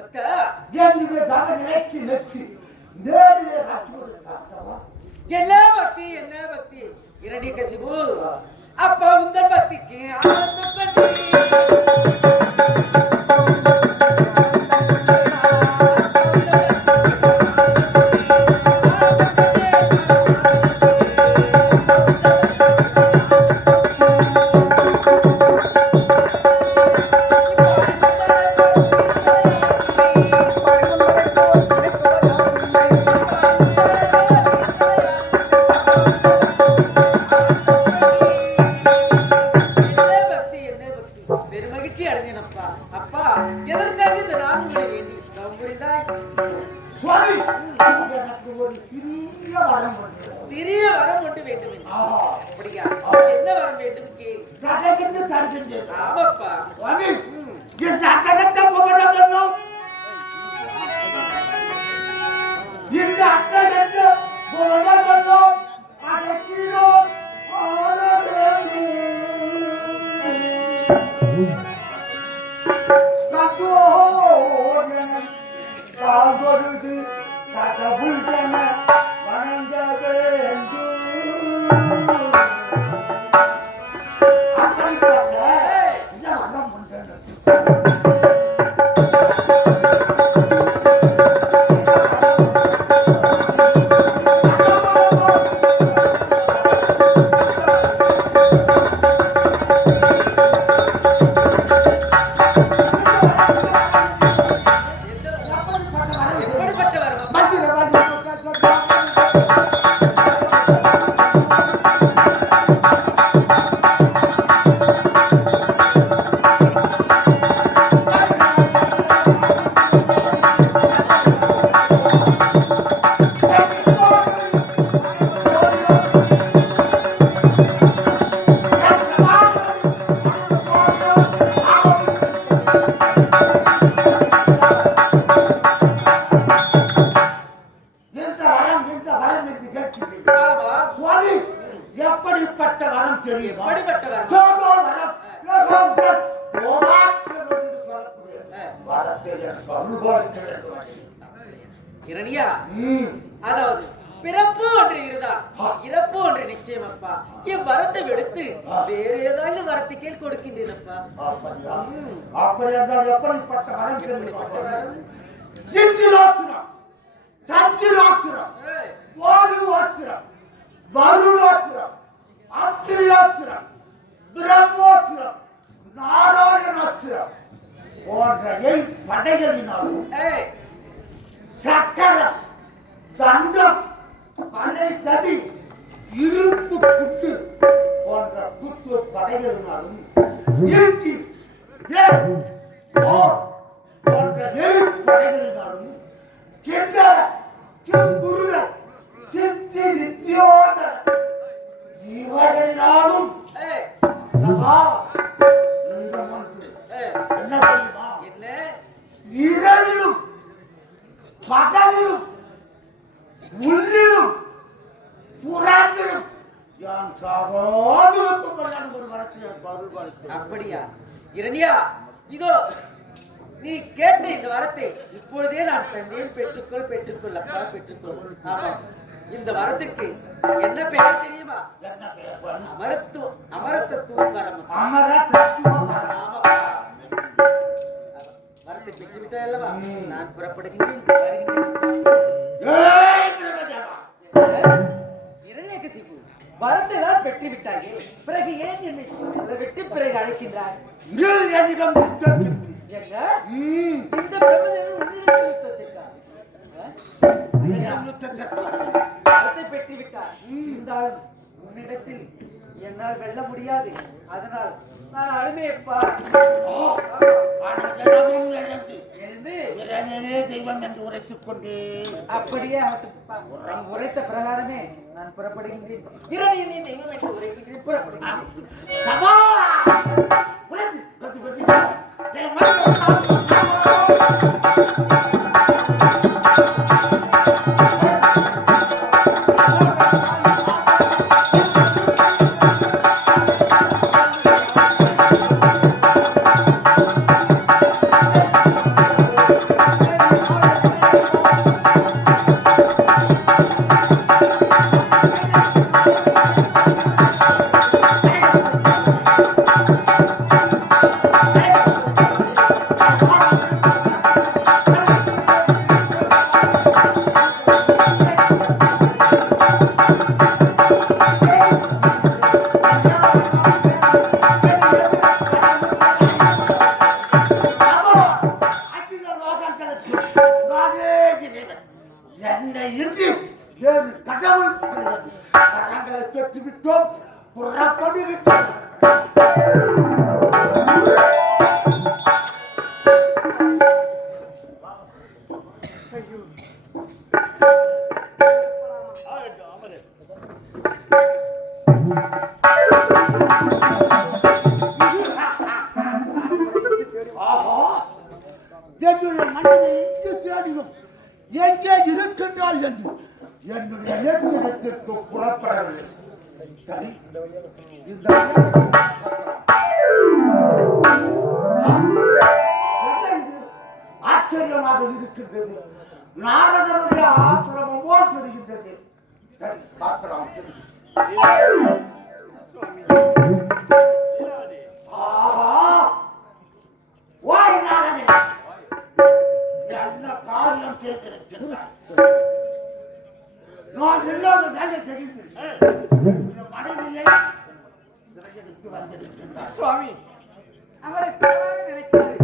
அக்கா என்னுடைய தவ நிலைக்கு நெற்றி நேரிலே ராட்சியமா என்ன பக்தி என்ன பக்தி இரண்ய கசிபு அப்ப உந்தன் பக்திக்கு ஆனந்தம் கண்டு சிறிய வரம் ஒன்று வேண்டும். அப்படியா? என்ன வரம் வேண்டும் கேள். ஆமாப்பா. இந்த அக்கறைக்கு போனதோ அடக்கினோ கால்கொடுது கடவுள் என வணங்க வேண்டும். அப்படிப்பட்ட இந்த வரம் எப்படிப்பட்ட வரம் தெரியுமா? இரணியா, அதாவது பிறப்பு ஒன்று இருந்தா இறப்பு ஒன்று நிச்சயம் அப்பா. இவ்வரத்தை வெடுத்து வேறு ஏதாவது வரத்தை கேள் கொடுக்கின்றேனப்பா. எப்படிப்பட்ட வரம் தெரியுமா? இந்திராசுரம், சந்திராசுரம், வாயுவாசுரம், வருணாசுரம், அக்னியாசுரம், பிரம்மோசுரம், நாராயணாசுரம் போன்ற படைகளினாலும் சக்கரம், தண்டம், பனை தடி, இருப்பு குத்து போன்ற குத்து படைகளினாலும் ஈட்டி, போன்ற படைகளினாலும் சித்தி நித்தியோத இவர்களினாலும் என்ன தெரியுமா? என்ன? இரவிலும் பகலிலும் உள்ளிலும் புறத்திலும் யான் சாகாது ஒரு வரத்தை அப்படியா? இரணியா, இதோ நீ கேட்ட இந்த வரத்தை இப்பொழுதே நான் தந்தேன். பெற்றுக்கொள் பெற்றுக்கொள் அப்பா பெற்றுக்கொள். ஆமா, இந்த வரத்துக்கு என்ன பெயர் தெரியுமா? அமரத்துவ வரம். வரத்தை பெற்று விட்டாய் அல்லவா? நான் புறப்படுகின்றேன். இரணியகசிபு, வரத்தை தான் பெற்று விட்டாயே, பிறகு ஏன் என்னை விட்டு பிறகு அழைக்கின்றார்? இந்த பிரம்மதேவன் உன்னிடத்தில் யுத்தத்திற்காக பெற்று விட்டார். இருந்தாலும் உன்னிடத்தில் என்னால் வெல்ல முடியாது. அதனால் நான் அழுமையப்பா தெய்வம் என்று உரைத்துக் கொண்டு அப்படியே உரைத்த பிரகாரமே நான் புறப்படுகின்றேன். இரணியனே தெய்வம் என்று உரைக்கின்றேன். புறப்படுகிறேன். என்னை இன்றி வேறு கடவுள் கிடையாது. கரங்களை பெற்றுவிட்டோம், புறப்படுகின்றோம். ஆஹா, என்னுடைய மனைவி எங்கு தேடியும் எங்கே இருக்கின்றாள் என்று என்னுடைய நேத்திரத்திற்கு புறப்படவில்லை. சரி, இந்த நேரத்தில் என்ன இது ஆச்சரியமாக இருக்கின்றது. நாரதனுடைய ஆசிரமம் போல் தெரிகின்றது. சரி, பார்க்கலாம். ஆஹா, ஓய் நாரதன், என்ன காரியம் செய்திருக்கின்றார்? நான் இல்லாத வேலை தெரிந்து மனைவியை சிறையடித்து வந்திருக்கின்றார். சுவாமி, அவரை தவறாக நினைக்காதே.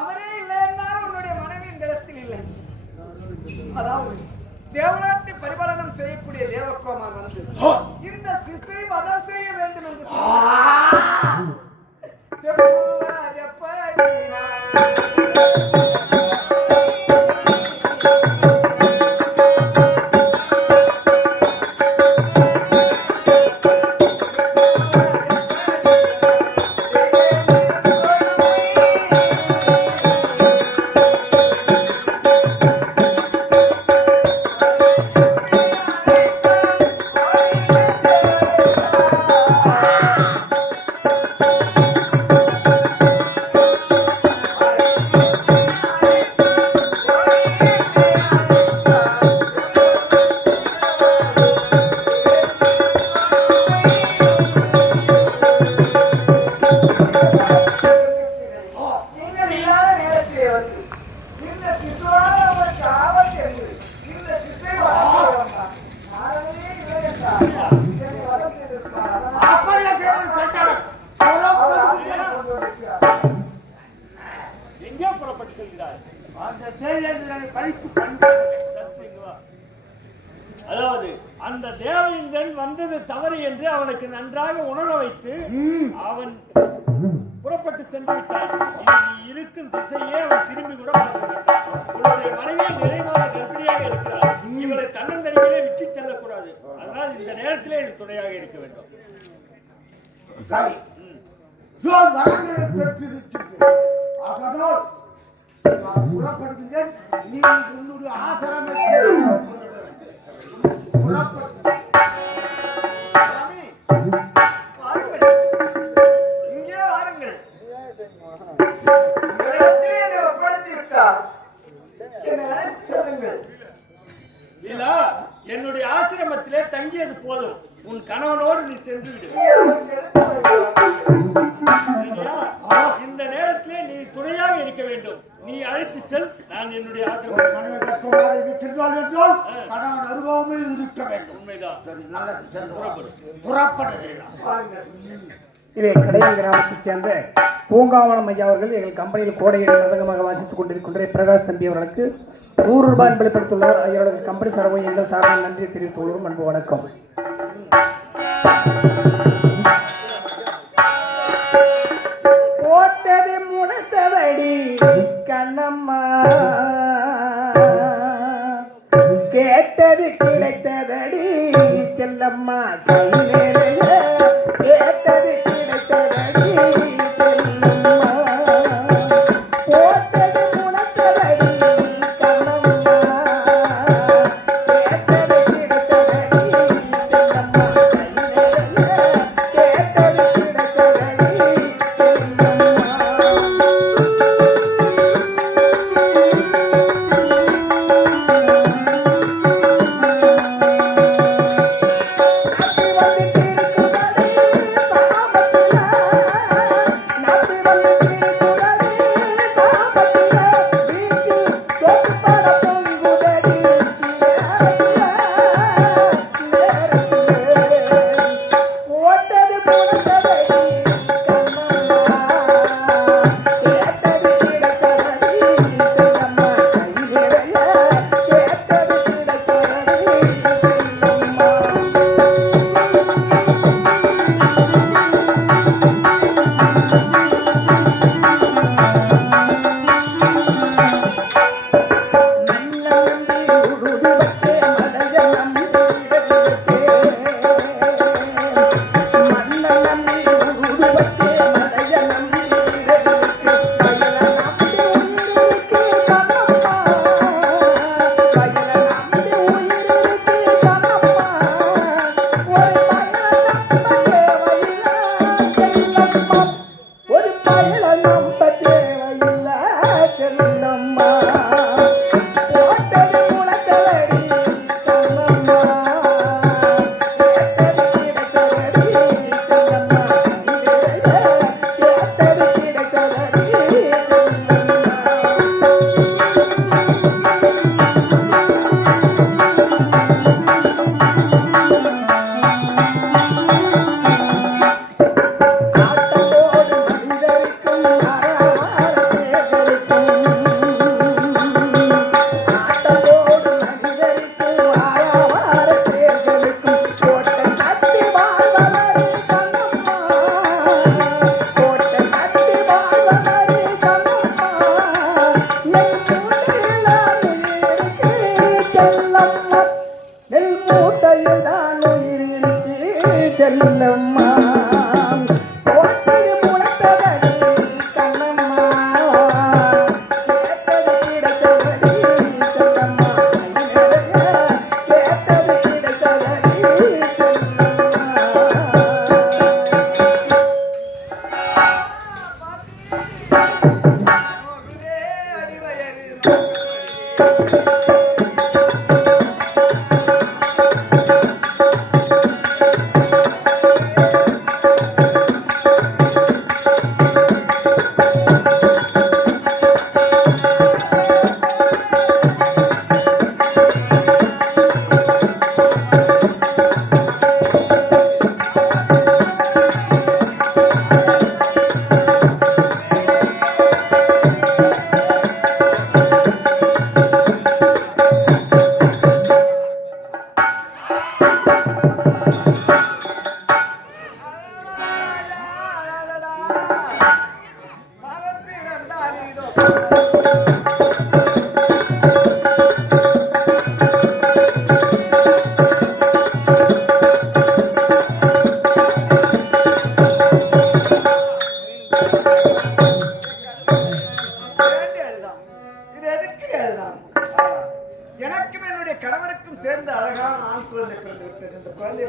அவரே இல்லை என்றால் உன்னுடைய மனைவி இந்த இடத்தில் இல்லை. அதாவது தேவநாட்டை பரிபாலனம் செய்யக்கூடிய தேவக்குமார் வந்து இந்த சிசை வதம் செய்ய வேண்டும் என்று செப்புவது எப்படி அதாவது அந்த தேவேந்திரன் வந்தது தவறு என்று அவனுக்கு நன்றாக உணர வைத்து அவன் புறப்பட்டு சென்று விட்டான். நீ இருக்கும் திசையே அவன் திரும்பி கூட பார்க்க உன்னுடைய மனைவி நிறைவான கர்ப்பிணியாக இருக்கிறார். இவளை தன்னந்தனிகளே விட்டு செல்லக்கூடாது. அதனால் இந்த நேரத்திலே எனக்கு துணையாக இருக்க வேண்டும். சரி, நான் வரங்களை பெற்றிருக்கின்றேன். அதனால் நான் புறப்படுகின்றேன். நீ உன்னுடைய ஆசிரமத்தில் புறப்படு. சுவாமி, வாருங்கள், இங்கே வாருங்கள். உங்களிடத்திலே என்னை ஒப்படைத்து விட்டார். என்னை அழைத்து செல்லுங்கள். இல்லா, என்னுடைய ஆசிரமத்திலே தங்கியது போதும். உன் கணவனோடு நீ சென்று விடு. இந்த நேரத்திலே நீ துணையாக இருக்க வேண்டும். நீ அழைத்து செல். நான் என்னுடைய ஆசிரமம் அனுபவமே இருக்க வேண்டும். உண்மைதான். சரி, நல்லது. புறப்படுகிறேன். இதே கடையன் கிராமத்தைச் சேர்ந்த பூங்காவனம் ஐயா அவர்கள் எங்கள் கம்பெனியில் கோடையில் நதங்கமாக வாசித்துக் கொண்டிருக்கின்ற பிரகாஷ் தம்பி அவர்களுக்கு 100 ரூபாய் வெளிப்படுத்தியுள்ளார். ஐயாவுடைய கம்பெனி சார்பாக எங்கள் சார்பாக நன்றி தெரிவித்துக் கொள்கிறோம். அன்பு வணக்கம். போட்டது முடத்ததடி கண்ணம்மா, கேட்டது கிடைத்ததடி செல்லம்மா, கேட்டது கிடைத்ததடி செல்லம்மா, போட்டது முடத்ததடி கண்ணம்மா, கேட்டது கிடைத்ததடி செல்லம்மா, கேட்டது கிடைத்ததடி செல்லம்மா. அப்படி வந்து செல்லம்மா போட்டது முளைத்ததடி கண்ணம்மா கேட்டது கிடைத்ததடி செல்லம்மா கேட்டது கிடைத்ததடி செல்லம்மா போட்டது முளைத்ததடி கண்ணம்மா கேட்டது கிடைத்ததடி செல்லம்மா கேட்டது கிடைத்ததடி இதே அடிவயறு எனக்கும் என்னுடைய கணவருக்கும் சேர்ந்து அழகான ஆண் குழந்தை பிறந்து விட்டது. இந்த குழந்தையை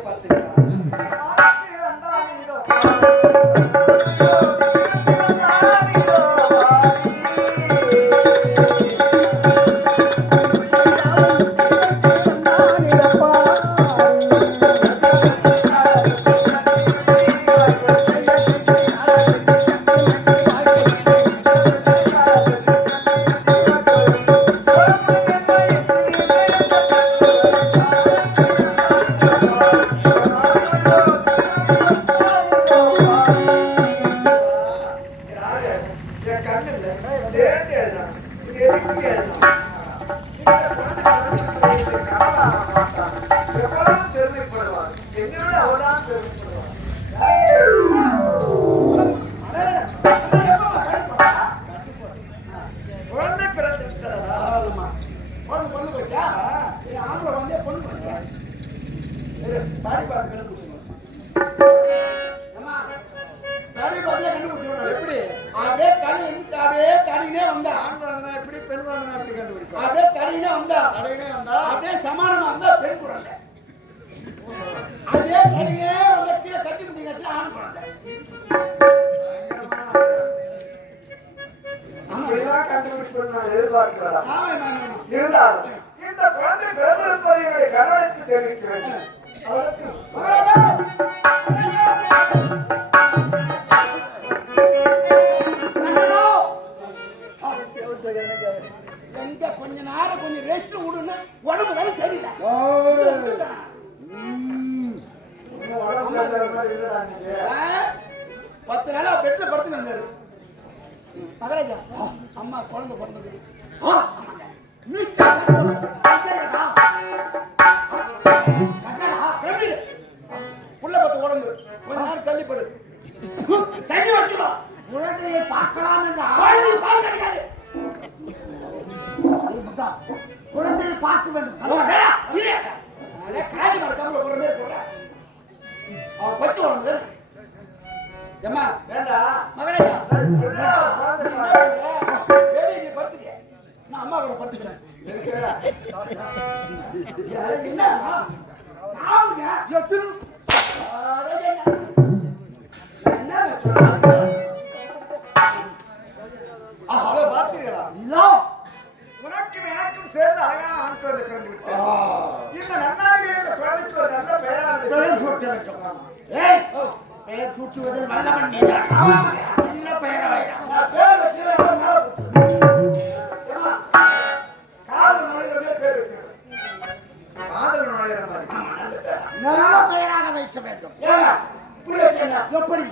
பெருமைப்படுவார். என்னோட அவர்தான் பெருமைப்படுவார். குழந்தை பிறந்து விட்டதா? பொண்ணு போச்சா? ஆம்பளை வந்து பொண்ணு போச்சா? தாடி பார்த்து கண்டுபிடிச்சு தாடி பார்த்து கண்டுபிடிச்சு எப்படி அப்படியே தனி எந்த அப்படியே தனினே வந்தா ஆண் குழந்தை எப்படி பெண் குழந்தை எப்படி கண்டுபிடிப்பா? அப்படியே தனினே வந்தா வந்தா அப்படியே சமானமா வந்தா பெண் குழந்தை அப்படியே தனினே வந்தா கீழே கட்டி முடிங்க ஆண் குழந்தை இருந்தாலும் இந்த குழந்தை பிறந்திருப்பதை என்னுடைய கணவனுக்கு தெரிவிக்க வேண்டும். எங்க கொஞ்ச நேரம் கொஞ்சம் ரெஸ்ட் விடுன்னு உடம்பு தானே சரியில்லை 10 நாளா பெட்ல படுத்து வந்தாரு மகாராஜா அம்மா குழந்தை பிறந்தது புள்ள பத்து உடம்பு கொஞ்ச நேரம் தள்ளிப்படு சரி வச்சுடும் குழந்தையை பார்க்கலாம் என்ற பால் கிடைக்காது குழந்தையை பார்க்க வேண்டும் காஞ்சி மரக்காமல போற மாதிரி போற அவன் பச்சு உடம்பு ஏமா வேண்டாம் மகாராஜா வெளியே படுத்துக்க நான் அம்மா கூட படுத்துக்கிறேன் என்ன பார்த்தீர்களா சேர்ந்து அழகான ஆண் குழந்தை பிறந்து விட்டது. இந்த நன்னாளிலே இந்த குழந்தைக்கு ஒரு நல்ல பெயரானது பெயர் சூட்ட வேண்டும். ஏய், பெயர் சூட்டுவதில் வல்லவன் நீதான். நல்ல பெயரை வைடா. காதல் நுழையிற மாதிரி. நல்ல பெயராக வைக்க வேண்டும். எப்படி?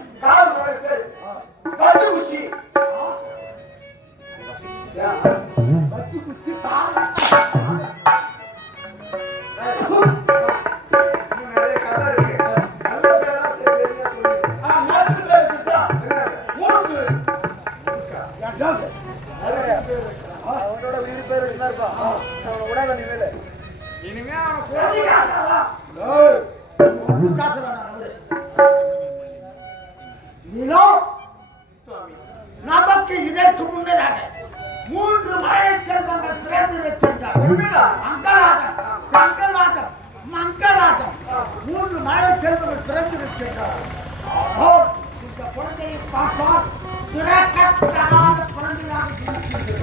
பத்தி குச்சி தாரம். இன்னும் நிறைய கதை இருக்கு. நல்ல பேரா சரி சரியா சொல்லு. ஏண்டாது? அவனோட வீடு பேர் இருந்தாருப்பா. அவனை விடாத நீ வேலை. இனிமே அவனை கூட ஒண்ணும் காசு வேணாம் அவரு. நீனோ நமக்கு இதற்கு முன்னதாக 3 மழை செல்வங்கள் பிறந்திருக்கின்றார். மங்களாதன், சங்கநாதன், மங்களாதன் 3 மழை செல்வங்கள் பிறந்திருக்கின்றார். ஆஹோ, இந்த குழந்தையை பார்த்தால் பிறக்கத்தகாத குழந்தையாக இருக்கின்றது.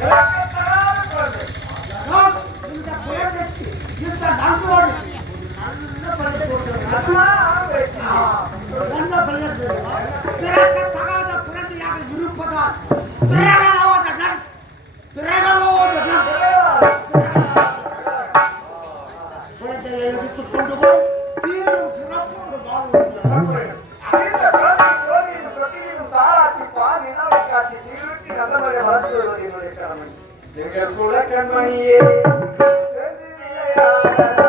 ஆனால் இந்த குழந்தைக்கு இந்த நன்மோடு நல்ல பெயர் போட்டு நல்ல பெயர் பிறக்கத்தகாத குழந்தையாக இருப்பதால் பிரகலோதனன் குழந்தையை எடுத்துக் கொண்டு போய் தீரும் சிறப்போடு வாழ்கிறார். இந்த குழந்தை தோல்வியின் தொட்டிலும் தாராட்டி பால் நிலாவை காட்டி சீருட்டி நல்ல முறையை வளர்த்து வருவது என்னுடைய கடமை. எங்கள் குல கண்மணியே தெரிஞ்சில்லையா? குழந்தையை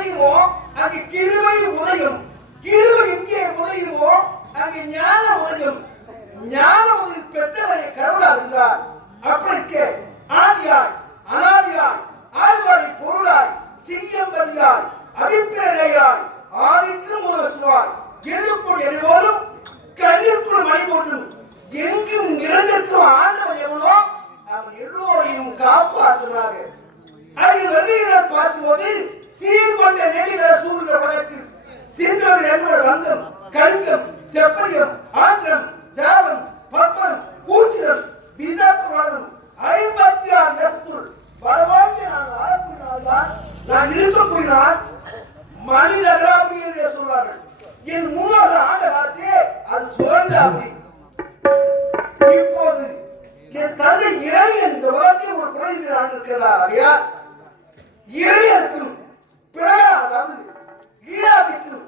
புதையுமோ அங்கு கிருபை உதயம், கிருபை எங்கே புதையுமோ அங்கு ஞானம் உதயம், ஞானம் உதயம் பெற்றவரை கடவுளா இருந்தார். அப்படிக்கு ஆதியாய் அனாதியாய் ஆழ்வாரி பொருளாய் சிங்கம்பதியாய் அபிப்பிரனையாய் ஆதிக்கு முதல்வாய் எழுக்குள் எழுவோரும் கண்ணிற்குள் மணி போட்டும் எங்கும் நிறந்திருக்கும் ஆண்டவர் எவனோ அவன் எல்லோரையும் காப்பாற்றினார்கள். அதில் நதியினர் பார்க்கும்போது சீர்கொண்ட நெடிகளை சூழ்ந்த உலகத்தில் சிந்தனை என்பவர் வந்தம் கலிங்கம் செப்பரியம் ஆந்திரம் திராவம் பற்பம் கூச்சிரம் விதப்படம் 56 லட்சத்துள் பலவாக்கி நான் இருக்கக்கூடினால் மனித அகராபி என்று சொல்வார்கள். என் முன்னோர் ஆண்ட காலத்தே அது சுரண்ட அப்படி. இப்போது என் தந்தை இறையன் இந்த உலகத்தில் ஒரு குறைந்த ஆண்டு இருக்கிறார் ஐயா. இறையனுக்கும் அதாவது ஈராவிற்கும்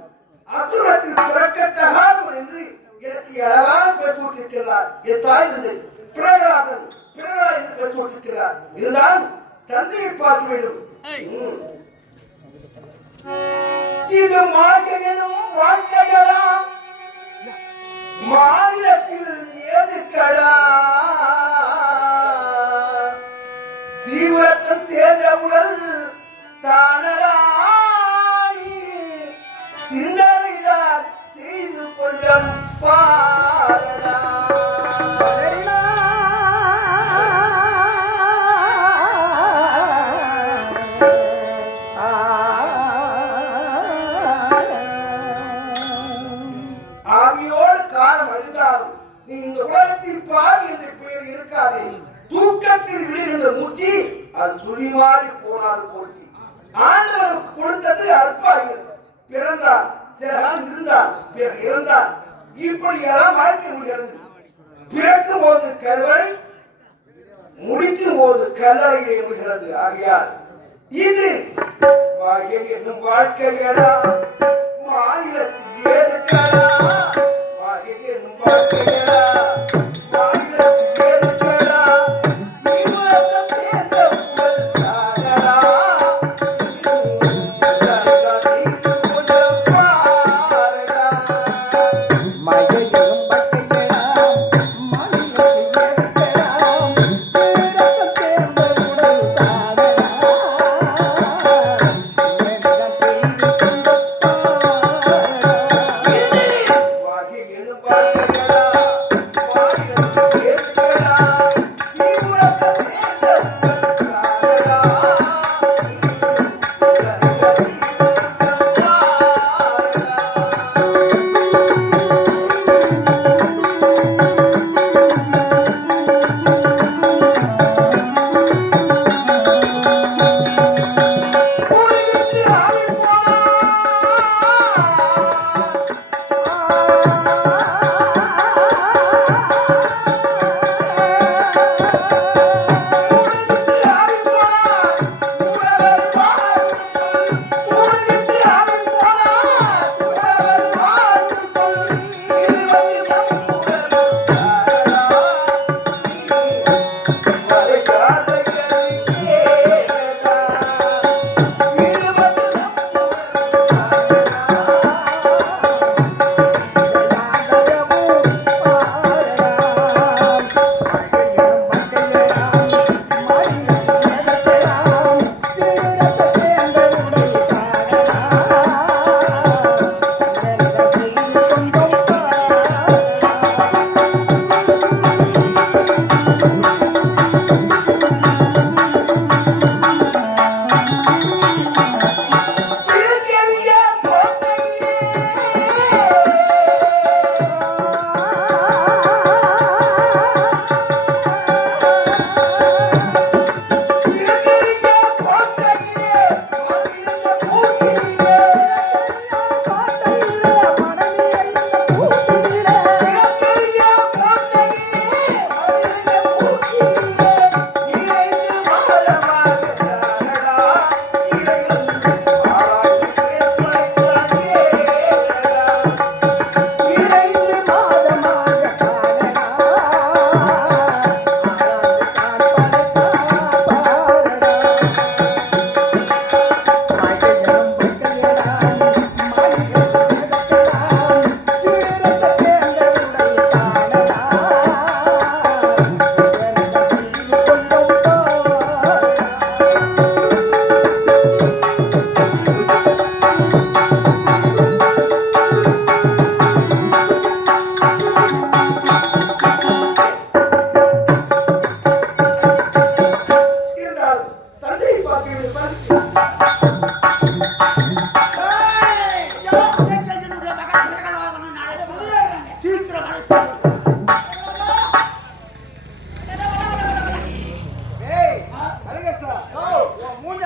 அசுரத்தில் பிறக்கத்தகாதவர் என்று எனக்கு அழகான பேர் சூட்டிருக்கிறார். என் தாய் தந்தை பிரகலாதன் பிரகலா என்று பேர் சூட்டிருக்கிறார். இதுதான் தந்தையை பார்க்க வேண்டும். இது மாயனும் வாழ்க்கையடா மாநிலத்தில் ஏதுக்கடா சீவிரத்தம் சேர்ந்த உடல் தானடா சிந்தனைதான் செய்து கொஞ்சம் பாரடா. ஆவியோடு காலம் அழிந்தாலும் நீ இந்த உலகத்தில் பாவி என்ற பெயர் இருக்காதே. தூக்கத்தில் விடுகின்ற மூச்சு அது சுழிமாறி போனால் போட்டி. ஆண்டவனுக்கு கொடுத்தது அற்பாகியது. பிறந்தார், சில காலம் இருந்தார், பிறகு இறந்தார். இப்படி எல்லாம் வாழ்க்கை முடிகிறது. பிறக்கும் போது கருவறை, முடிக்கும் போது கல்லறையை முடிகிறது. ஆகியார் இது மாயை என்னும் வாழ்க்கையடா மாநிலத்தில் ஏதுக்கடா மாயை என்னும் வாழ்க்கையடா மாநிலத்தில் ஏதுக்கடா சீவரத்தம் சேர்ந்த உடல் தானடா கொஞ்சம் பாரடா. மழையும் பட்டையடாம் மாநிலத்தில் ஏற்கலாம் சேதம் சேர்ந்த உடல் தானடா என்னிடம் செய்து கொண்ட பாரடா. வாகி எழுப்பார்களா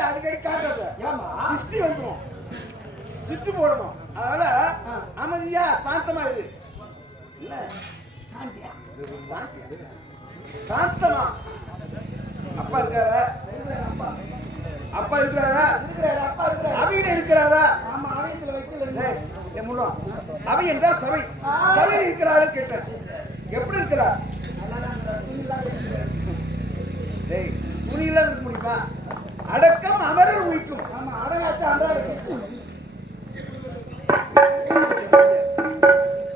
அடிக்கடி காட்டுறது ஏமா திருஷ்டி வந்துடும், சுத்தி போடணும். அதனால அமைதியா சாந்தமா இரு. இல்ல சாந்தியா சாந்தியா சாந்தமா. அப்பா இருக்காரா? அப்பா இருக்கிறாரா? அப்பா இருக்கிறாரு. அவையில இருக்கிறாரா? ஆமா ஆலயத்துல வைக்கல. ஏய், என் முன்னம். அவை என்றால் சபை. சபையில் இருக்கிறாருன்னு கேட்டேன். எப்படி இருக்கிறார்? டேய், துணியெல்லாம் இருக்க முடியுமா? அடக்கம் அமரர் உயிக்கும். ஆமா அடங்காத்த அண்டா இருக்கு.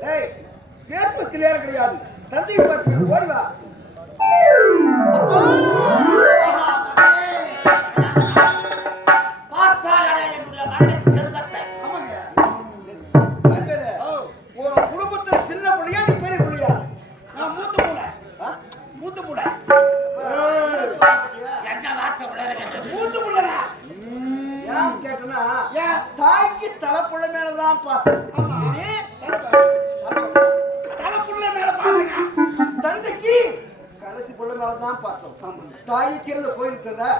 டேய், பேசுவ கிளியார கிடையாது. தந்தையை பார்த்து ஓடி வா. உன் குடும்பத்துல சின்ன பிள்ளையா நீ பெரிய பிள்ளையா? நான் மூத்த புள்ள. மூத்த புள்ள. மூத்த புள்ளடா. ஏன் கேட்டனா, ஏன்? தாய்க்கு தலைப்புள்ள மேலதான் பாசம். ஆமா நீ தல புள்ள மேல பாசங்க. தந்தைக்கு கடைசி புள்ள மேலதான் பாசம். தாய்க்கு இருந்த கோயில் இருக்கிறதா?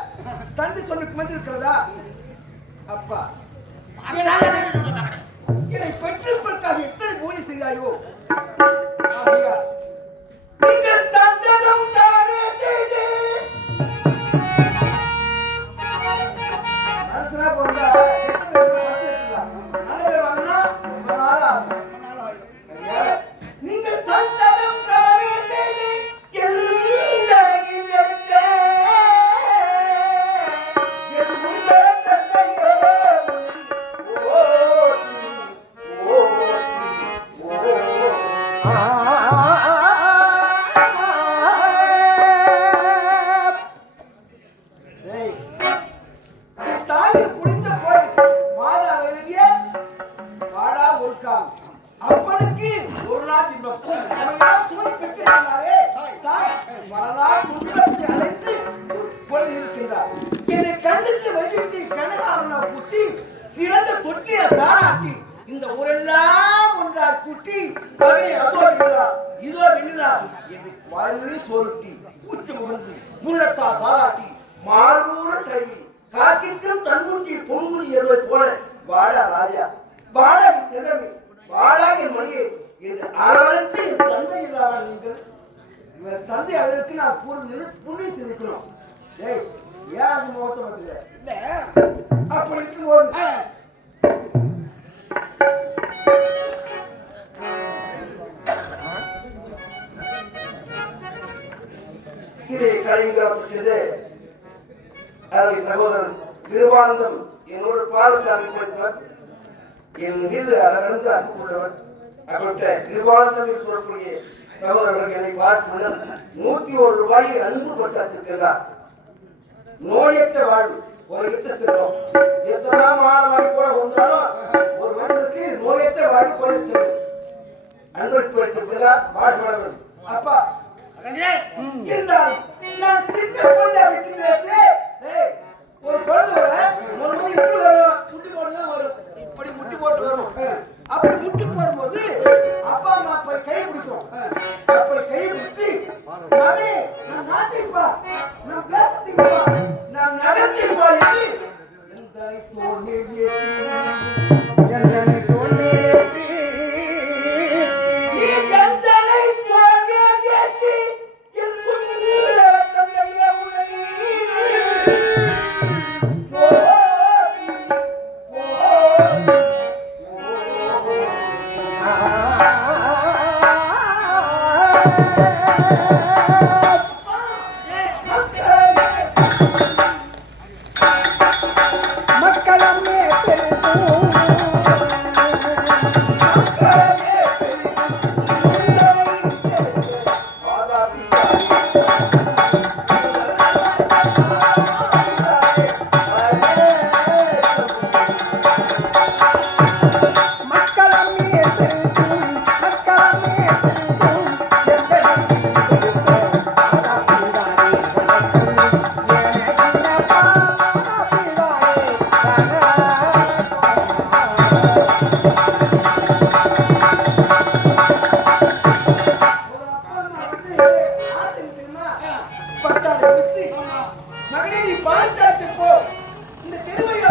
தந்தை சொன்னுக்கு வந்து இருக்கிறதா? அப்பா இதை பெற்றிருப்பதற்காக எத்தனை பூஜை செய்தாயோ? ஆகையால் நீங்கள் சந்ததம் தவறே செய்து அரசனா போந்தா கெட்ட பேர் பட்டு எடுத்துக்கலாம். நல்ல பேர் வாங்கினா ரொம்ப நாள் ஆகும். சரியா? நீங்கள் சந்ததம் தவறே செய்து எல்லோரையும் எடுத்த என் முதல் தந்தையே சிறந்த தொட்டிய தாராட்டி இந்த ஊரெல்லாம் ஒன்றாக கூட்டி மகனை அதோ விழுறார் இதோ விழுறார் என்று வாயிலே சோறுட்டி ஊற்றி முகந்து முள்ளத்தா தாராட்டி மார்பூர தழுவி காக்கிற்கும் தன்குட்டி பொங்குடி எழுவது போல வாடா ராஜா வாடா திறமை வாடா என் மொழியே என்று அரவணைத்து என் தந்தை இல்லாம நீங்கள் இவர் தந்தை அளவுக்கு நான் கூறுவது புண்ணியம் செய்திருக்கணும். ஏய் ஏன் அது முகத்தை பார்த்துல இல்ல அப்படி இருக்கும்போது இது கலைஞரத்திற்கு அருமை சகோதரன் திருவானந்தம் என்னோடு பாதத்தை அனுப்பிவிட்டார். என் மீது அளவிருந்து அன்பு உள்ளவர். அப்படிப்பட்ட திருவானந்தம் என்று சொல்லக்கூடிய சகோதரர்கள் என்னை பார்த்து 101 ரூபாயை அன்பு கொடுத்திருக்கிறார். நோயற்ற வாழ்வு ஒரு லிட்ட செல்வம் எத்தனை மாணவரை கூட வந்தாலும் ஒரு மனிதனுக்கு நோயற்ற வாழ்வு கூட செல்வம் அன்பளிப்படுத்திருக்கிறார். வாழ்வாளர்கள் அப்பா என்றால் நான் சின்ன குழந்தையா விட்டு ஒரு குழந்தை முதல்ல இப்படி வரும் முட்டி போட்டுதான் வரும். இப்படி முட்டி போட்டு வரும். அப்படி முட்டி போடும்போது அப்பா அம்மா அப்ப கை பிடிக்கும். அப்படி கை பிடிச்சி மகனே நான் நாட்டிப்பா நான் பேசத்திப்பா நான் நகர்த்திப்பா என்று எந்தனை தோல்வி நீ எந்தனை தோல்வி மக்களமே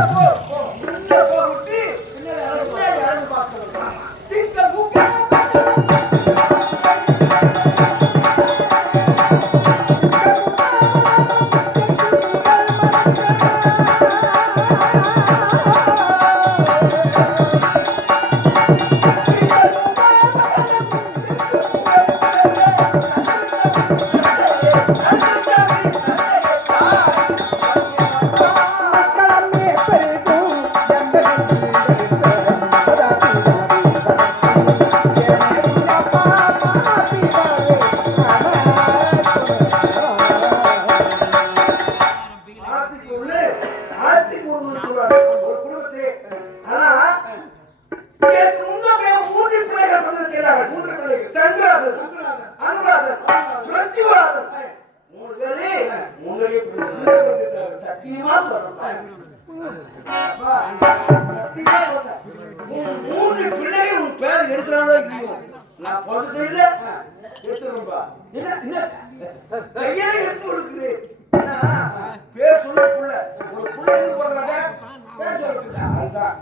போட்டு பின்னாடி அழகு பார்க்கணும். திங்கள் மூக்கே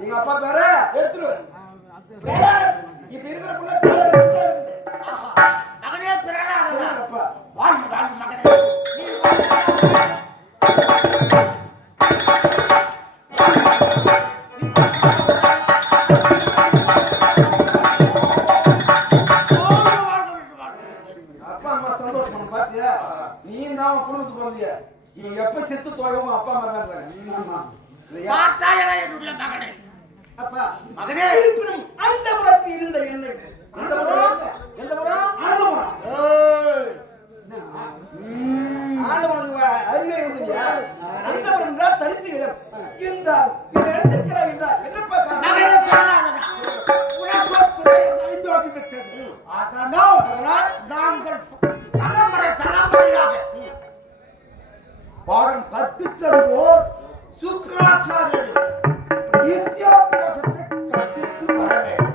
எங்க அப்பா பேர எடுத்துருவேன். இப்ப இருக்கிற புள்ள மகனே பிறகாதவனா? வாழ்வு வாழ்வு மகனே. அப்பா அம்மா சந்தோஷம் பாத்தியா? நீ தான் குடும்பத்துக்கு பிறந்திய. இவன் எப்ப செத்து தோயவும் அப்பா அம்மா வேண்டாங்க. பார்த்தா என்னுடைய மகனே. அப்பா மகனே இருப்பினும் அந்த புறத்தில் இருந்த என்னை எந்த புறம்? எந்த புறம்? ஆண்டவன். ஆண்டவனுக்கு அறிவே எழுதியா? அந்த புறம் என்றால் தனித்து இடம். இருந்தால் இந்த இடத்திற்கிறாய் என்றால் என்னப்பா மகனே பிறகாதவனா? உனக்கு ஐந்தோடி விட்டது. அதனால் நாங்கள் தலைமுறையாக பாடம் கற்பித்தது போல் சுக்ராச்சாரியர் வித்யாபியாசத்தை கற்பித்து வர வேண்டும்.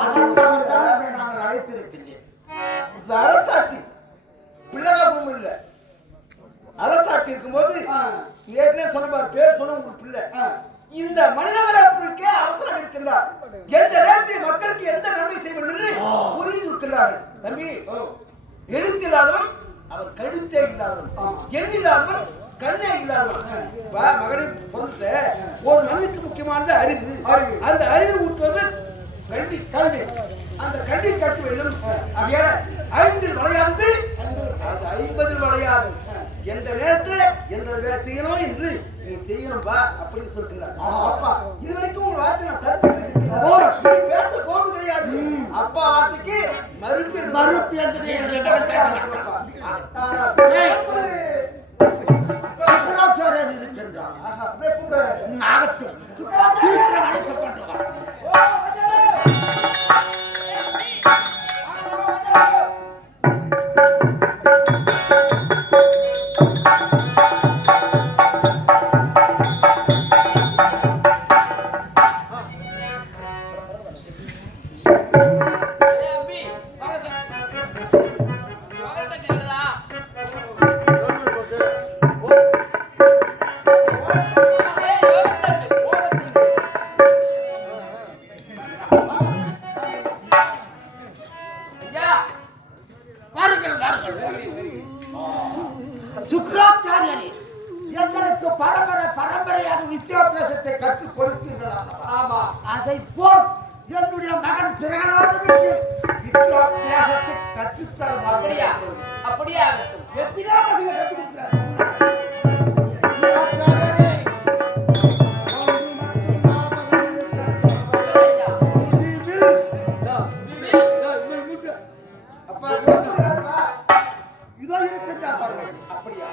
அதற்காகத்தான் நாங்கள் அழைத்திருக்கின்றேன். அரசாட்சி பிள்ளைகாப்பும் இல்ல. அரசாட்சி இருக்கும்போது ஏற்கனவே சொன்ன பேர் சொன்ன உங்களுக்கு பிள்ளை இந்த மனிதர்களுக்கே அரசனாக இருக்கின்றார். எந்த நேரத்தில் மக்களுக்கு எந்த நன்மை செய்வது என்று புரிந்து இருக்கின்றார்கள். தம்பி, எழுத்தில்லாதவன் அவர் கழுத்தே இல்லாதவன், எண்ணில்லாதவன் கண்ணே இல்லாதவன். மகனை பொறுத்த ஒரு மனிதனுக்கு முக்கியமானது அறிவு. அந்த அறிவு ஊட்டுவது கல்வி. கல்வி அந்த கல்வி கற்று வேண்டும். ஆகையால 5 வளையாதது அது 50 வளையாது. எந்த நேரத்தில் எந்த வேலை செய்யணும் என்று நீ செய்யணும் வா அப்படின்னு சொல்லிருக்கிறார். அப்பா இதுவரைக்கும் உங்க வார்த்தை நான் தடுத்து பேச போவது கிடையாது. அப்பா வார்த்தைக்கு மறுப்பு என்பது இருக்கின்றார். ஆகட்டும், சீக்கிரம் அழைக்கப்பட்டவர். சுக்ராச்சாரியரே, எங்களுக்கு பரம்பரையாக வித்யாபியாசத்தை கற்றுக் கொடுத்தீர்களா? ஆமா, அதை போல் என்னுடைய மகன் பிறகாததற்கு வித்யாபியாசத்தை கற்றுத்தர அப்படியா? அப்படியா? எத்தனை பசங்க கற்றுக்கிறார்? சுக்ராச்சாரியரே, அப்படியா?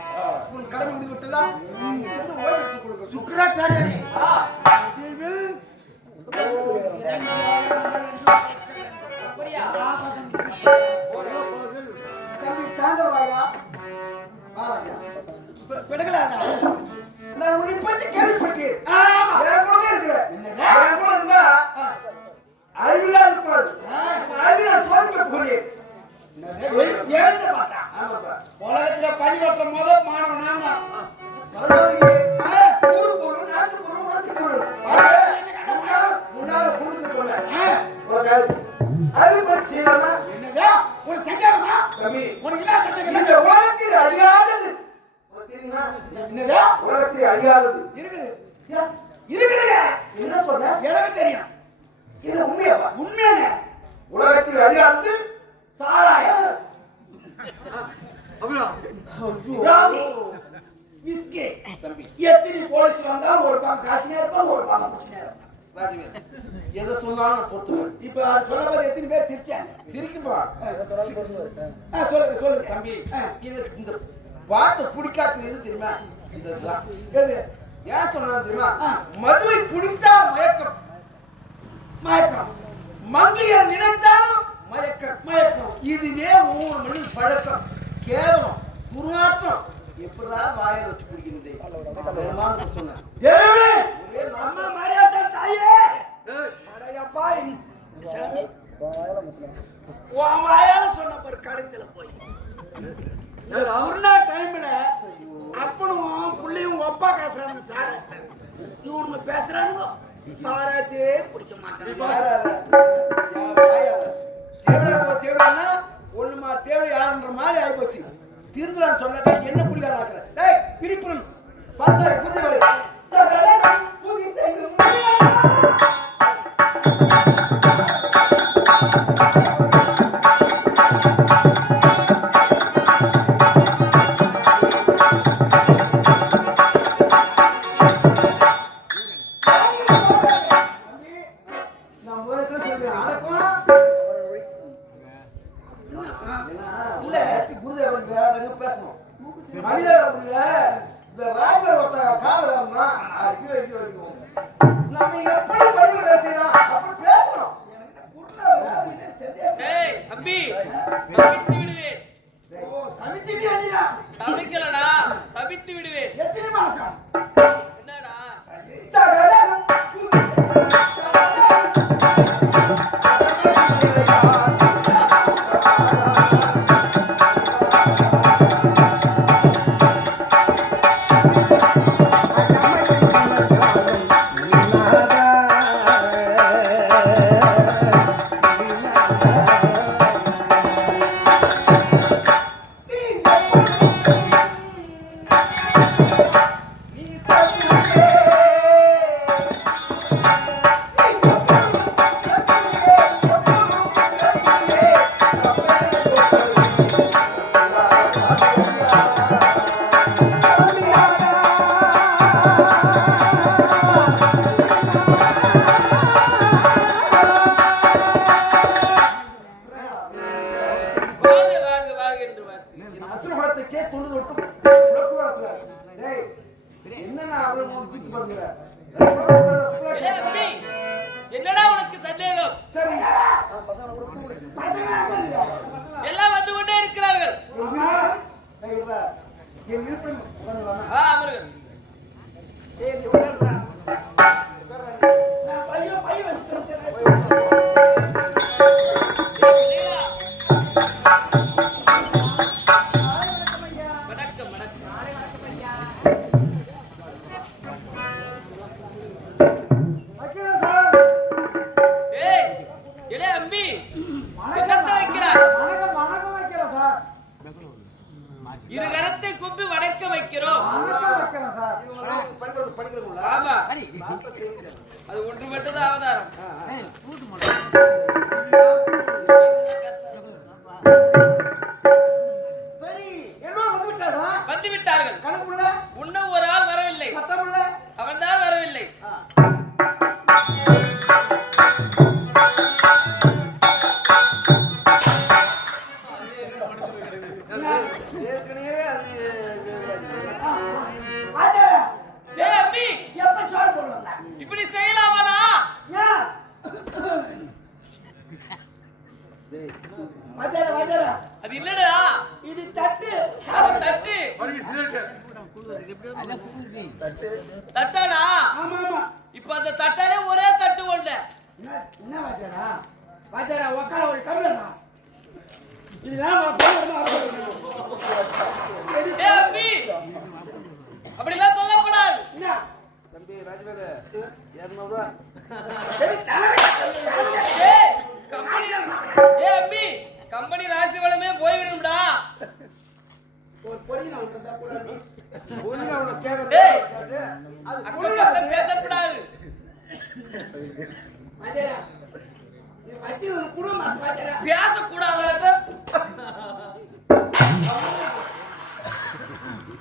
நான் உன்னை பற்றி கேள்விப்பட்டேன். என் கூடவே இருக்கிறேன். என் கூட இருந்தா அறிவிலா இருப்பாரு. அறிவிலா சோதிக்க போறேன். உலகத்துல பள்ளிக்கூடத்துல முதல் மாணவன் நான் தான். பரவாயில்லையே. ஊருக்கு போகணும், நாட்டுக்கு போகணும், நாட்டுக்கு இருக்குதுங்க. என்ன சொல்ற? எனக்கு தெரியும். இது உண்மையாவா? உண்மையானே உலகத்தில் அழியாதது சாராயம், பிராந்தி, விஸ்கி. எத்தனை போலீஸ் வந்தாலும் ஒரு பாங்க காசு நேரம் ஒரு பாங்க முடிச்சு நேரம். ராஜவேல், எதை சொன்னாலும் நான் பொறுத்துவேன். இப்ப அது சொல்லும்போது எத்தனை பேர் சிரிச்சாங்க? சிரிக்குப்பா. சொல்லுங்க சொல்லுங்க தம்பி, இது இந்த பாட்டு பிடிக்காதது எது தெரியுமா? இந்த இதுதான். எது? ஏன் சொன்னா தெரியுமா? மதுவை குடித்தால் மயக்கம், மயக்கம், மங்கையர் நினைத்தாலும் மயக்கம். மயக்கம். இதுவே ஒவ்வொரு மனிதன் பழக்கம். கேவலம், துர்நாற்றம். எப்படிதான் வாயை வச்சு குடிக்கிறது? சொன்னேன். தேவனே, அம்மா மரியாதை தாயே. அடையப்பா, சாமி. உன் வாயால சொன்ன பாரு கடைத்துல போய். இந்த கொரோனா டைம்ல அப்பனும் புள்ளையும் ஒப்பா பேசுறாங்க சார. இவனுங்க பேசுறானுங்க சாராத்தே குடிக்க மாட்டாங்க. தேவையா ஒண்ணுமா தேவை யாருன்ற மாதிரி ஆயிப்போச்சு. திருந்துறான்னு சொன்னாக்கா என்ன குடிக்கார ஆக்குற? டேய் பிரிப்புன்னு பார்த்தா புரிஞ்ச வேலை. நான் முதல்ல சொல்றேன் அடக்கம் இல்ல குருதேவன் வேற பேசணும். மனிதர் இந்த ராஜ்பர் ஒருத்தர் காவலர்னா நம்ம எப்படி பரிமாணம் வேலை செய்யறோம் அப்படி பேசணும். ஏய் தம்பி சபித்து விடுவேன். ஓ சமைச்சிட்டு அடிடா. சமைக்கலடா சபித்து விடுவேன். எத்தனை மாசம்? என்னடா அசுரகுலத்துக்கே தொண்டு தொட்டு என்னன்னா என்னடா உனக்கு சந்தேகம்? சரி எல்லாம் வந்து கொண்டே இருக்கிறார்கள். என் இருப்பிடம் அமருங்கள். பையன் பையன் வச்சுட்டு வணக்கம் வணக்கம். ஏய் எடே அம்பி என்னத்த வைக்கிறார்? வணக்கம் வைக்கிறேன் சார். இரு கரத்தை கும்பி வணக்க வைக்கிறோம். வணக்கம் வைக்கிறேன் சார். படிக்கிறோம்ல. ஆமா அது ஒன்று மட்டும் தான் அவதாரம். சரி என்ன வந்து விட்டாரா? வந்து விட்டார்கள். கணக்குள்ள இன்னும் ஒரு ஆள் வரவில்லை. சட்டமுள்ள அவன்தான் வரவில்லை. ஏற்கனவே அது ஏய் அம்பி எப்ப சோறு போடுவாங்க? இப்படி செய்யலாமாடா? ஏன்? வஜர அது இல்லடா, இது தட்டு. அது தட்டு. தட்டாடா. ஆமா ஆமா. இப்ப அந்த தட்டாலே ஒரே தட்டு ஒண்ணு. என்ன வஜர உட்கார ஒரு கவிதா. இதுதான் போடுறமா. ஏய் அம்பி அப்படிலாம் சொல்லக்கூடாது. என்ன? தம்பி ராஜவேலு 200 ரூபாய். ஏய் கம்பெனி ஏய் அம்பி கம்பெனி ராசி வளமே போய்விடும்டா. ஒரு பொடி நான் விட்டதா கூட ஒண்ணு அவனை கேக்குறது டேய். இருக்காது. அது அக்கம் பொருளாது. பக்கம் பேசக்கூடாது. வாத்தியாரா, நீ வச்சு ஒரு குடும்பம் வாத்தியாரா. பேசக்கூடாது.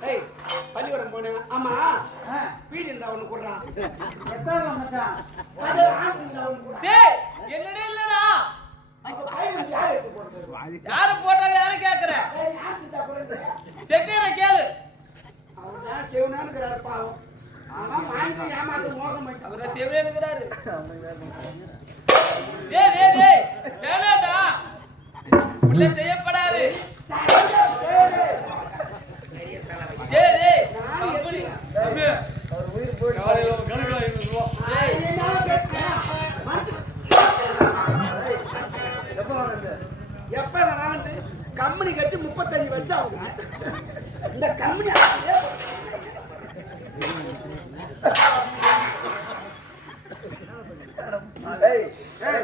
ஏய், பள்ளிக்கூடம் போனேன். ஆமா, வீடு இருந்தா ஒண்ணு கொடுறான். எத்தனை மச்சான்? வாத்தியாரா, ஆன்ஸ் இருந்தா ஒண்ணு கொடுறான். டேய், என்னடே இல்லடா. அப்ப வாயில யார் எடுத்து போடுறது? யாரு போட்டாங்க யாரு கேக்குற? ஏய், ஆன்ஸ் இருந்தா கொடுங்க. செட்டியரை கேளு. அவர் தான் சிவனான்னு இருக்கிறாரு பாவம். ஆனா வாங்கி ஏமாசம் மோசம் பண்ணிட்டான். அவரை செவியனுக்குறாரு. டேய் டேய் டேய், வேணாடா. உள்ள செய்யப்படாது. டேய் டேய், கம்பெனி. டேய், எப்ப நான் வந்து கம்பெனி கட்டி 35 வருஷம் ஆகுது. இந்த கம்பெனி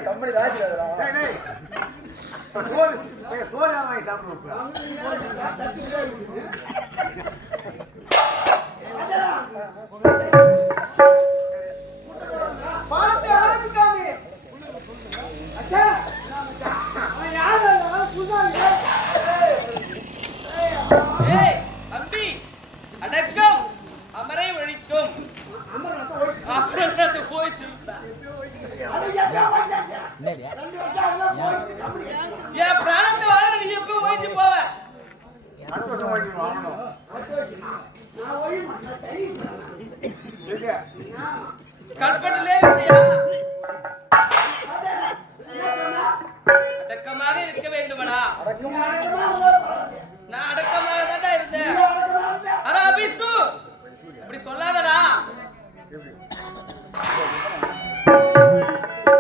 கம்பெனி ராஜி சோறு வாங்கி சாப்பிடுவோம். பாடத்தை ஆரம்பிக்காது. டேய், தம்பி, அடக்கம் அமரை ஒழிக்கும். அமரத்தை போய் திருத்தா. என் பிராணத்தை வாங்குற நீ எப்ப ஒழிச்சு போவ? அடுத்த வருஷம் வாங்கி வாங்கணும். கல்பட்டிலே இருக்கிறியா? அடக்கமாக இருக்க வேண்டுமடா. நான் அடக்கமாக தான்டா இருந்தேன். ஆனா அபிஷ்டு இப்படி சொல்லாதடா.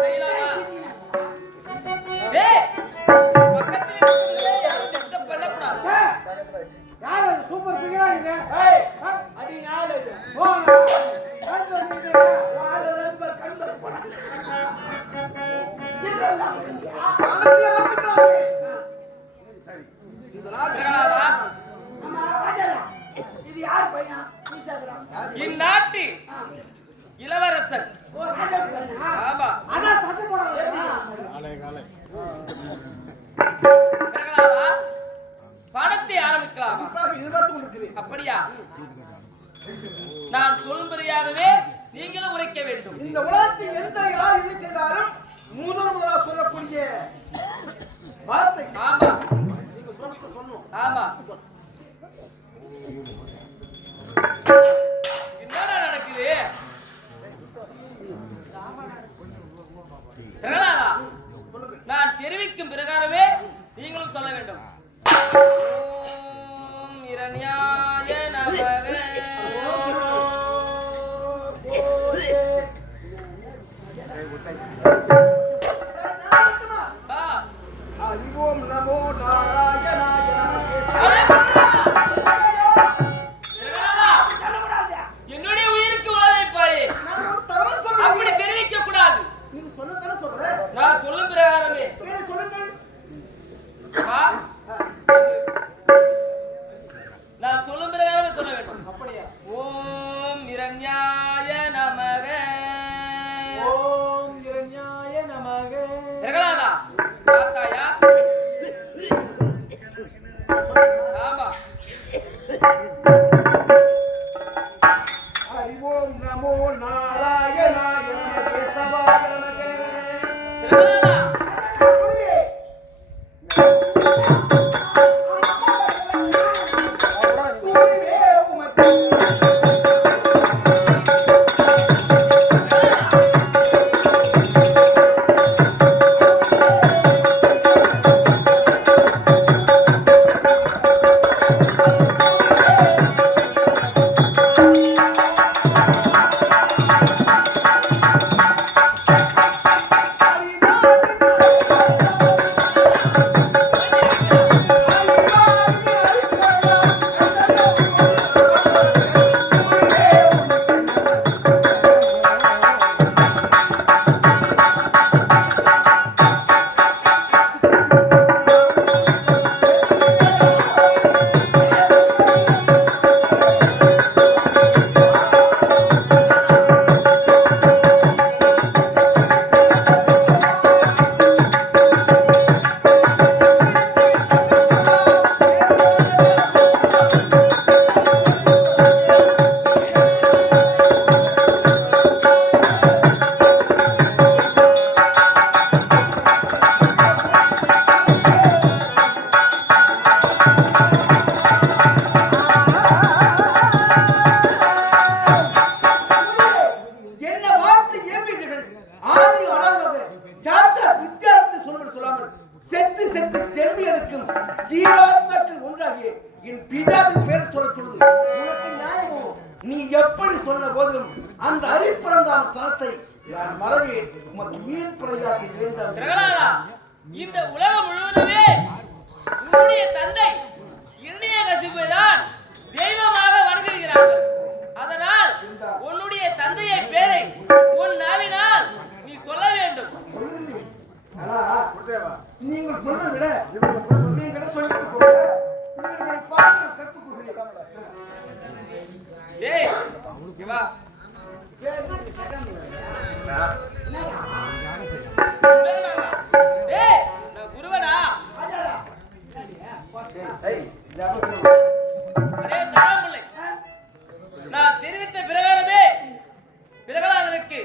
செய்யலாமா? டேய், பக்கத்துல இருக்கிறவங்களே யாரும் டிஸ்டர்ப் பண்ணக்கூடாது. யாரு சூப்பர் பிகரா இது? ஏய், அடி யாரு இது? போங்க. யார் சொல்றீங்க? யாரு நம்பர் கண்டு போறாங்க. பாடத்தை ஆரம்பிக்காது. இருக்கலாமா? ஆமா, வாஜரா. இது யார் பையன்? பூசாதரா. இந்நாட்டு இளவரசன். ஓ, ராஜன் பையனா? ஆமா. அதான் சத்தம் போடாத. இருக்கலாமா? பாடத்தை ஆரம்பிக்கலாமா? எதிர்பார்த்து கொண்டிருக்கிறேன். அப்படியா? நான் சொல்லும்படியாகவே நீங்களும் உரைக்க வேண்டும். இந்த உலகத்தில் எந்த யார் இதை செய்தாலும் முதலாக சொல்லக்கூடிய வார்த்தை ஆமா நீங்க சொல்ல சொன்னோம். ஆமா. என்னடா நடக்குது? பிரகலாதா, நான் தெரிவிக்கும் பிரகாரமே நீங்களும் சொல்ல வேண்டும். ஓம் இரண்யாய நமக. ஆ. அறிவோம் நமோ நாராயணாய நமகே. அடே! பிரகலாதா, என்னுடைய உயிருக்கு உழவைப்பாயே. நான் ஒரு தவறு சொல்றேன். அப்படி தெரிவிக்க கூடாது. நீங்க சொல்லத்தானே சொல்றேன். நான் சொல்லும் பிரகாரமே. சொல்லுங்கள். ஆ, ஆதி அனாதாக சாத்தா வித்தியாசத்தை சொல்ல சொல்லாமல் செத்து செத்து தென்பி எடுக்கும் ஜீவாத்மாக்கள் ஒன்றாகிய என் பிதாவின் பேரை சொல்ல சொல்லுது. உனக்கு நியாயமோ? நீ எப்படி சொன்ன போதிலும் அந்த அரிப்பிறந்தான தனத்தை நான் மறவேன். உமக்கு வீண் பிரயாசம் வேண்டாம். பிரகலாதா, இந்த உலகம் முழுவதுமே உன்னுடைய தந்தை இரணியகசிபை தான் தெய்வமாக வணங்குகிறார்கள். அதனால் உன்னுடைய தந்தையை பேரை உன் நாவினால் நீ சொல்ல வேண்டும். ஆனா நீங்கள் சொல்றதை விட நீங்க சொல்லிட்டு போங்க. இவர்களை பார்த்து கற்றுக்கொள்கிறேன். டேய், இங்க வா. டேய், நான் குருவடா. அடே தடாமுல்லை, நான் தெரிவித்த பிரகாரமே பிரகலாதனுக்கு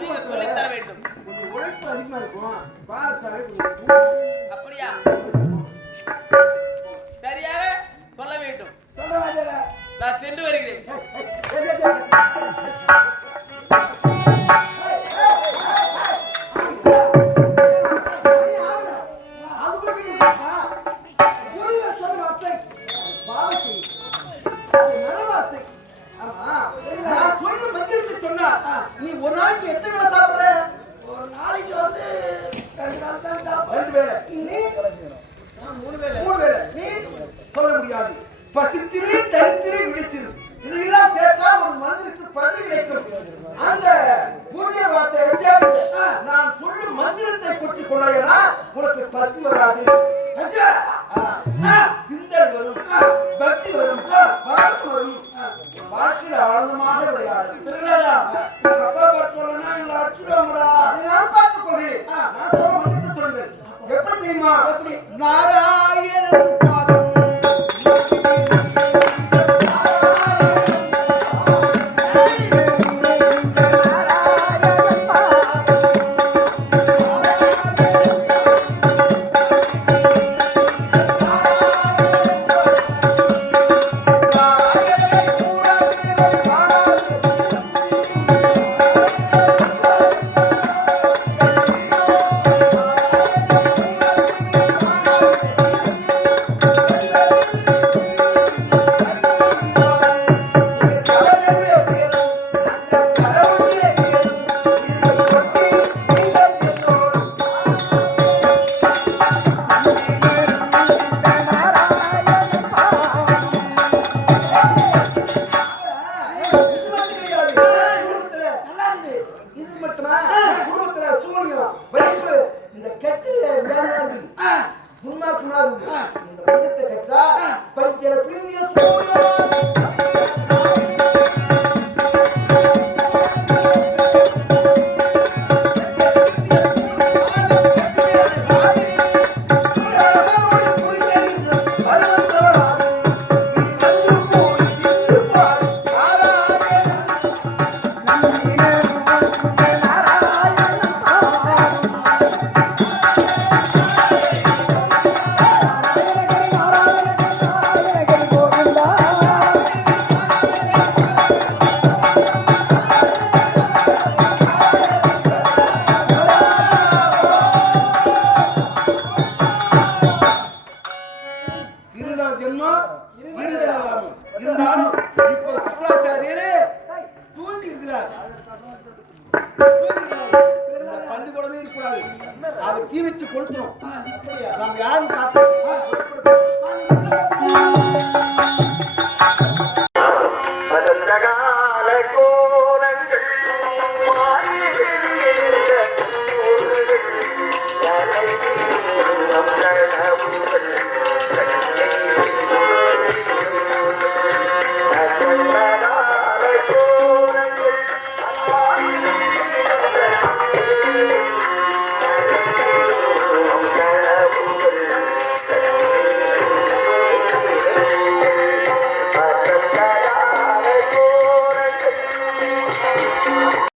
நீங்க சொல்லித் தர வேண்டும். கொஞ்சம் உழைப்பு அதிகமா இருக்கும். பாடத்தாரே கொஞ்சம் அப்படியா? சரியாக சொல்ல வேண்டும். நான் சென்று வருகிறேன். நீ ஒரு நாளைக்கு எத்தனை வேலை சாப்பிடுற? ஒரு நாளைக்கு வந்து 2 நாள் தான் சாப்பிடுவேன். 2 வேளை. நீ 3 வேளை. நீ சொல்ல முடியாது. பசித்திரு தரித்திரு விழித்திரு இதெல்லாம் சேர்த்தா ஒரு மனிதனுக்கு பதவி கிடைக்கும். அந்த புதிய வார்த்தை நான் சொல்லும் மந்திரத்தை கொட்டிக் கொள்ளையா உனக்கு பசி வராது, சிந்தனை வரும், பக்தி வரும், பழக்கம் வரும், வாழ்க்கையில் ஆனந்தமாக விளையாடும். அதை நான் பார்த்துக் கொள்கிறேன். நான் சொல்ல மந்திரத்தை சொல்லுங்கள். எப்படி தெரியுமா? நாராயணன் பாதம் பள்ளிக்கூடமே இருக்கக்கூடாது. அதை தீ வச்சு கொளுத்தணும். நம்ம யாரும் காட்டணும்.